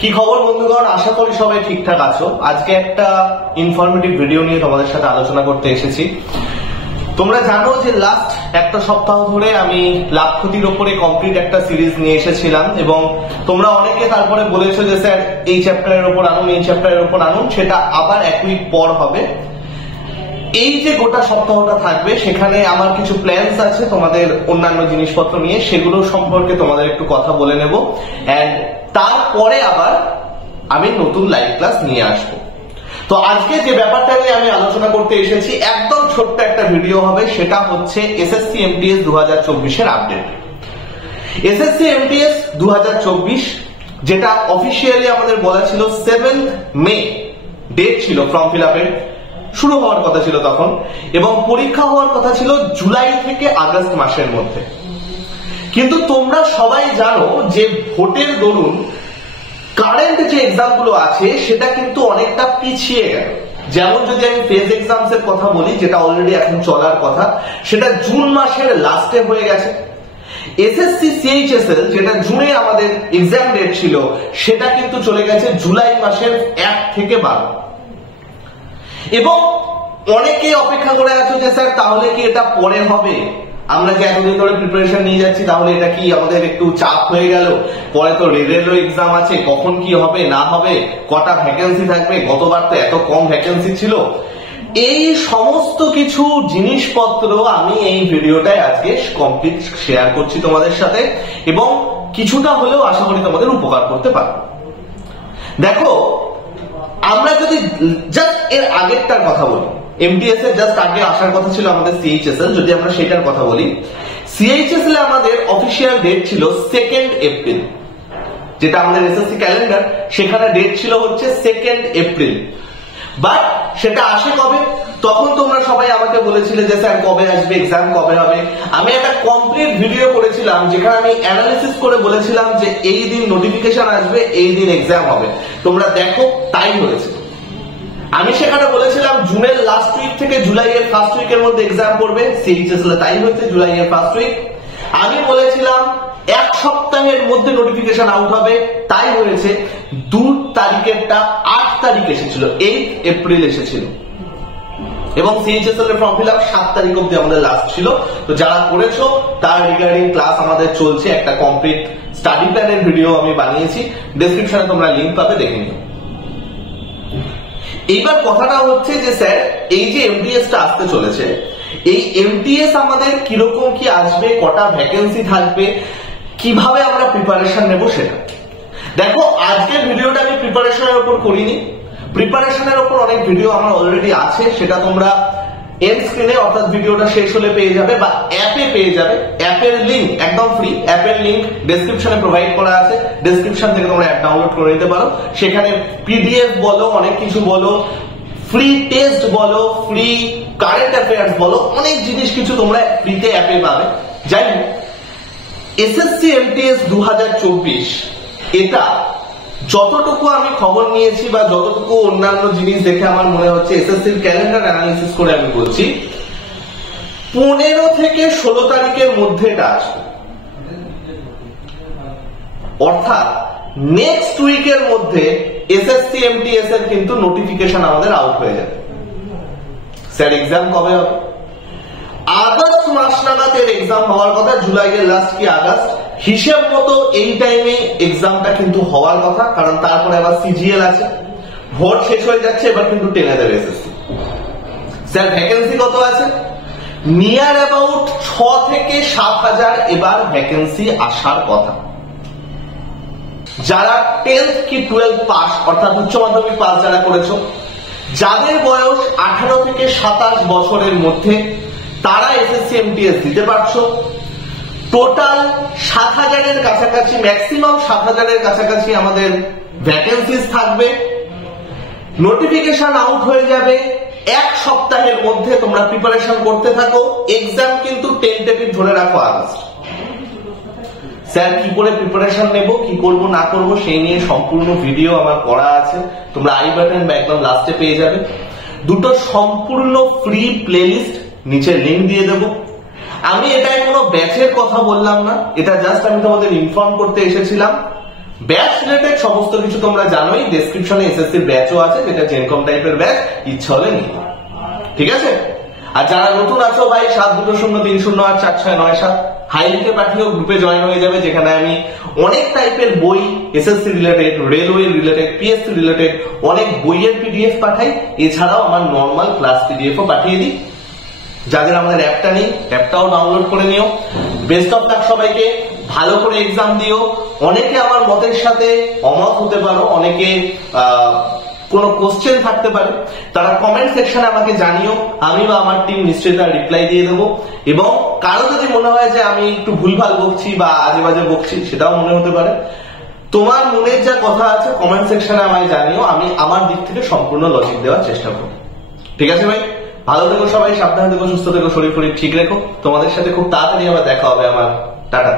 কি খবর বন্ধুগণ, আশা করি সবাই ঠিকঠাক আছো। আজকে একটা ইনফরমেটিভ ভিডিও নিয়ে তোমাদের সাথে আলোচনা করতে এসেছি। তোমরা জানো যে লাস্ট একটা সপ্তাহ ধরে আমি লাভ ক্ষতির উপরে কমপ্লিট একটা সিরিজ নিয়ে এসেছিলাম এবং তোমরা অনেকে তারপরে বলেছো যে স্যার এই চ্যাপ্টারের উপর আনুন, এই চ্যাপ্টারের উপর আনুন। সেটা আবার এক উইক পর হবে। এই যে গোটা সপ্তাহটা থাকবে সেখানে আমার কিছু প্ল্যানস আছে তোমাদের অন্যান্য জিনিসপত্র নিয়ে, সেগুলো সম্পর্কে তোমাদের একটু কথা বলে নেব এন্ড তারপরে আবার আমি নতুন লাইভ ক্লাস নিয়ে আসবো। তো আজকে যে ব্যাপারটা নিয়ে আমি আলোচনা করতে এসেছি, একদম ছোট্ট একটা ভিডিও হবে। সেটা হচ্ছে এসএসসি এমটিএস 2024 এর আপডেট। এসএসসি এমটিএস 2024 যেটা অফিসিয়ালি আমাদের বলা ছিল 7 মে ডেট ছিল, ফর্ম ফিল আপের শুরু হওয়ার কথা ছিল তখন, এবং পরীক্ষা হওয়ার কথা ছিল জুলাই থেকে আগস্ট মাসের মধ্যে। কিন্তু তোমরা সবাই জানো যে ভোটের দরুন কারেন্ট যে এক্সাম গুলো আছে সেটা কিন্তু অনেকটা পিছিয়ে গেল। যেমন যদি আমি ফেজ এক্সামস এর কথা বলি, যেটা অলরেডি এখন চলার কথা, সেটা জুন মাসের লাস্টে হয়ে গেছে। এসএসসি সিএইচএসএল যেটা জুনে আমাদের এক্সাম ডেট ছিল, সেটা কিন্তু চলে গেছে জুলাই মাসের 1 থেকে 12। এবং অনেকেই অপেক্ষা করে আছো যে স্যার তাহলে কি এটা পরে হবে? আমরা যে এতদিন ধরে প্রিপারেশন নিয়ে যাচ্ছি, তাহলে এটা কি আমাদের একটু চাপ হয়ে গেল? পরে তো রেলেরও এক্সাম আছে, কখন কি হবে না হবে, কটা ভ্যাকেন্সি থাকবে, গতবার তো এত কম ভ্যাকেন্সি ছিল। এই সমস্ত কিছু জিনিসপত্র আমি এই ভিডিওটায় আজকে কমপ্লিট শেয়ার করছি তোমাদের সাথে, এবং কিছুটা হলেও আশা করি তোমাদের উপকার করতে পারবো। দেখো, আমরা যদি জাস্ট এর আগেরটার কথা বলি, এমটিএস এর জাস্ট আগে আসার কথা ছিল আমাদের সিএইচএসএল, যদি আমরা সেটার কথা বলি, সিএইচএসএল এ আমাদের অফিসিয়াল ডেট ছিল 2 এপ্রিল। যেটা আমাদের এসএসসি ক্যালেন্ডার, সেখানে ডেট ছিল হচ্ছে 2 এপ্রিল। বাট সেটা আসে কবে? তখন তোমরা সবাই আমাকে বলেছিলে যে স্যার কবে আসবে, এক্সাম কবে হবে। আমি একটা কমপ্লিট ভিডিও করেছিলাম যেখানে আমি অ্যানালিসিস করে বলেছিলাম যে এই দিন নোটিফিকেশন আসবে, এই দিন এক্সাম হবে। তোমরা দেখো তাই হয়েছে। আমি সেখানে বলেছিলাম জুনের লাস্ট উইক থেকে জুলাইয়ের ফার্স্ট উইকের মধ্যে এক্সাম পড়বে, সিএইচএসএল তাই হয়েছে, জুলাইয়ের ফার্স্ট উইক। আমি বলেছিলাম 1 সপ্তাহের মধ্যে নোটিফিকেশন আউট হবে, তাই হয়েছে। 2 তারিখেরটা 8 তারিখ এসেছিল, 8 এপ্রিল এসেছিল, এবং সিএইচএসএল এর ফর্ম ফিল আপ 7 তারিখ অব্দি আমাদের লাস্ট ছিল। তো যারা করেছো তার রিগার্ডিং ক্লাস আমাদের চলছে, একটা কমপ্লিট স্টাডি প্ল্যানের ভিডিও আমি বানিয়েছি, ডেসক্রিপশনে তোমরা লিংক পাবে, দেখে নিও। এইবার কথাটা হচ্ছে যে স্যার এই যে এমটিএস টা আসতে চলেছে, এই এমটিএস আমাদের কিরকম কি আসবে, কটা ভ্যাকেন্সি থাকবে, কিভাবে আমরা প্রিপারেশন নেব সেটা দেখো। আজকের ভিডিওটা আমি প্রিপারেশনের উপর করিনি, প্রিপারেশনের উপর অনেক ভিডিও আমার অলরেডি আছে, সেটা তোমরা এন্ড স্ক্রিনে অর্থাৎ ভিডিওটা শেষ হলে পেয়ে যাবে বা অ্যাপে পেয়ে যাবে। অ্যাপের লিংক একদম ফ্রি, অ্যাপের লিংক ডেসক্রিপশনে প্রোভাইড করা আছে, ডেসক্রিপশন থেকে তোমরা অ্যাপ ডাউনলোড করে নিতে পারো। সেখানে পিডিএফ বলো, অনেক কিছু বলো, ফ্রি টেস্ট বলো, ফ্রি কারেন্ট অ্যাফেয়ার্স বলো, অনেক জিনিস কিছু তোমরা ফ্রিতে অ্যাপে পাবে। যাই হোক, এসএসসি এমটিএস 2024 এটা যতটুকু আমি খবর নিয়েছি বা যতটুকু অন্যান্য জিনিস দেখে আমার মনে হচ্ছে, এসএসসির ক্যালেন্ডার অ্যানালিসিস করে আমি বলছি 15 থেকে 16 তারিখের মধ্যে এটা আসবে। অর্থাৎ নেক্সট উইকের মধ্যে এসএসসি এমটিএস এর কিন্তু নোটিফিকেশন আমাদের আউট হয়ে যাবে। স্যার এক্সাম কবে হবে? আগস্ট মাস নাগাদ এর এক্সাম হওয়ার কথা, জুলাইয়ের লাস্ট কি আগস্ট, হিসেব মতো এই টাইমে এক্সামটা কিন্তু হওয়ার কথা, কারণ তারপরে আবার সিজিএল আছে, ভোট শেষ হয়ে যাচ্ছে, এবার কিন্তু টেনে দেবে এসএসসি। স্যার ভ্যাকেন্সি কত আছে? নিয়ার অ্যাবাউট 6 থেকে 7,000 এবার ভ্যাকেন্সি আসার কথা। যারা 10th কি 12 পাস অর্থাৎ উচ্চ মাধ্যমিক পাস যারা করেছো, যাদের বয়স 18 থেকে 27 বছরের মধ্যে, তারা এসএসসি এমটিএস দিতে পারছো। টোটাল 7,000 এর কাছাকাছি, ম্যাক্সিমাম 7,000 এর কাছাকাছি আমাদের ভ্যাকেন্সিস থাকবে। নোটিফিকেশন আউট হয়ে যাবে 1 সপ্তাহের মধ্যে। তোমরা প্রিপারেশন করতে থাকো, এক্সাম কিন্তু টেন্টেটিভ ধরে রাখো আগস্ট। স্যার কি করে প্রিপারেশন নেব, কি করব না করব সেই নিয়ে সম্পূর্ণ ভিডিও আমার করা আছে, তোমরা আই বাটন বা একদম লাস্টে পেয়ে যাবে। দুটো সম্পূর্ণ ফ্রি প্লেলিস্ট নিচে লিংক দিয়ে দেবো। আমি এটাই কোনো ব্যাচের কথা বললাম না, এটা জাস্ট আমি তোমাদের ইনফর্ম করতে এসেছিলাম ব্যাচ রিলেটেড সমস্ত কিছু তোমরা জানোই, ডেসক্রিপশনে এসএসসির ব্যাচও আছে, যেটা জেনকম টাইপের ব্যাচ, ইচ্ছা হলে নিতে পারো। ঠিক আছে? আর যারা নতুন আছো ভাই, 7203084697 হাই লিখে পাঠিয়েও গ্রুপে জয়েন হয়ে যাবে, যেখানে আমি অনেক টাইপের বই, SSC related, railway related, PSC related অনেক বইয়ের পিডিএফ পাঠাই। এছাড়াও আমার নর্মাল ক্লাস পিডিএফও পাঠিয়ে দিই। যাদের আমাদের অ্যাপটা নেই, অ্যাপটাও ডাউনলোড করে নিও। বেস্ট অফ লাক সবাইকে, ভালো করে এক্সাম দিও। অনেকে আমার মতের সাথে অমত হতে পারো, অনেকে কোনো কোশ্চেন থাকতে পারে, তারা কমেন্ট সেকশনে আমাকে জানিও, আমি বা আমার টিম নিশ্চয়ই তার রিপ্লাই দিয়ে দেবো। এবং কারো যদি মনে হয় যে আমি একটু ভুলভাল বকছি বা আজে বাজে বকছি, সেটাও মনে হতে পারে। তোমার মনের যা কথা আছে কমেন্ট সেকশনে আমায় জানিও, আমি আমার দিক থেকে সম্পূর্ণ লজিক দেওয়ার চেষ্টা করব। ঠিক আছে ভাই? ভালো থেকো সবাই, সাবধানে থেকো, সুস্থ থেকো, শরীর ফরীর ঠিক রেখো। তোমাদের সাথে খুব তাড়াতাড়ি আবার দেখা হবে আমার। টাটা।